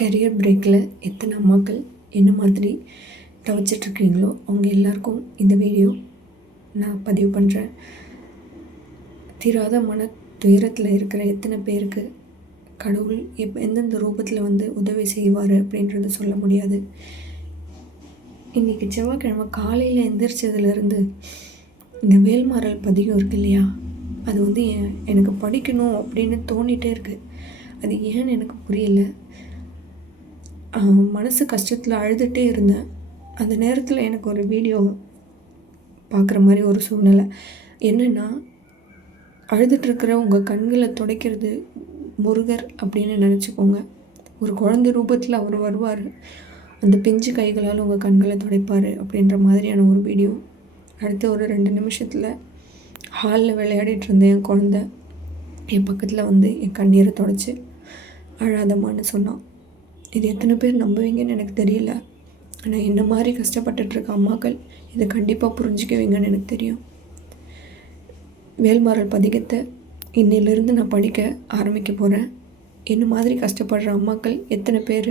Career பிரேக்கில் எத்தனை அம்மாக்கள் என்ன மாதிரி தவிச்சிட்ருக்கீங்களோ அவங்க எல்லாருக்கும் இந்த வீடியோ நான் பதிவு பண்ணுறேன். தீராத மன துயரத்தில் இருக்கிற எத்தனை பேருக்கு கடவுள் எந்தெந்த ரூபத்தில் வந்து உதவி செய்வார் அப்படின்றது சொல்ல முடியாது. இன்றைக்கி செவ்வாய்க்கிழமை காலையில் எந்திரிச்சதுலேருந்து இந்த வேல்மாறல் பதிகம் இருக்கு இல்லையா, அது வந்து எனக்கு படிக்கணும் அப்படின்னு தோணிகிட்டே இருக்குது. அது ஏன்னு எனக்கு புரியல. மனசு கஷ்டத்தில் அழுதுகிட்டே இருந்தேன். அந்த நேரத்தில் எனக்கு ஒரு வீடியோ பார்க்குற மாதிரி ஒரு சூழ்நிலை. என்னென்னா, அழுதுட்டுருக்கிற உங்கள் கண்களை துடைக்கிறது முருகர் அப்படின்னு நினச்சிக்கோங்க. ஒரு குழந்தை ரூபத்தில் அவர் வருவார், அந்த பிஞ்சு கைகளால் உங்கள் கண்களை துடைப்பார் அப்படின்ற மாதிரியான ஒரு வீடியோ. அடுத்த ஒரு 2 நிமிஷத்தில் ஹாலில் விளையாடிட்டு இருந்தேன். என் குழந்த என் பக்கத்தில் வந்து என் கண்ணீரை துடைச்சி அழாதம்மான்னு சொன்னான். இது எத்தனை பேர் நம்புவீங்கன்னு எனக்கு தெரியல. ஆனால் என்ன மாதிரி கஷ்டப்பட்டுட்ருக்க அம்மாக்கள் இதை கண்டிப்பாக புரிஞ்சுக்குவீங்கன்னு எனக்கு தெரியும். வேல்மாறல் பதிகத்தை இன்னிலிருந்து நான் படிக்க ஆரம்பிக்க போகிறேன். என்ன மாதிரி கஷ்டப்படுற அம்மாக்கள் எத்தனை பேர்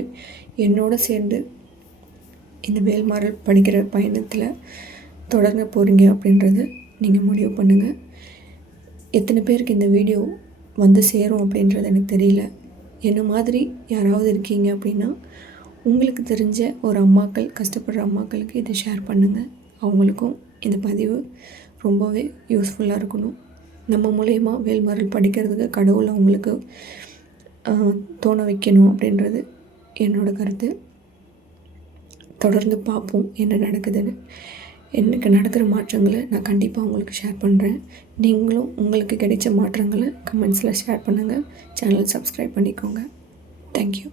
என்னோட சேர்ந்து இந்த வேல்மாறல் படிக்கிற பயணத்தில் தொடங்க போகிறீங்க அப்படின்றது நீங்கள் முடிவு பண்ணுங்கள். எத்தனை பேருக்கு இந்த வீடியோ வந்து சேரும் அப்படின்றது எனக்கு தெரியல. என்ன மாதிரி யாராவது இருக்கீங்க அப்படின்னா உங்களுக்கு தெரிஞ்ச ஒரு அம்மாக்கள், கஷ்டப்படுற அம்மாக்களுக்கு இதை ஷேர் பண்ணுங்கள். அவங்களுக்கும் இந்த பதிவு ரொம்பவே யூஸ்ஃபுல்லாக இருக்கணும். நம்ம மூலயமா வேல்மாறல் படிக்கிறதுக்கு கடவுள் அவங்களுக்கு தோண வைக்கணும் அப்படின்றது என்னோடய கருத்து. தொடர்ந்து பார்ப்போம் என்ன நடக்குதுன்னு. எனக்கு நடக்கிற மாற்றங்களை நான் கண்டிப்பாக உங்களுக்கு ஷேர் பண்ணுறேன். நீங்களும் உங்களுக்கு கிடைச்ச மாற்றங்களை கமெண்ட்ஸில் ஷேர் பண்ணுங்கள். சேனல் சப்ஸ்கிரைப் பண்ணிக்கோங்க. தேங்க்யூ.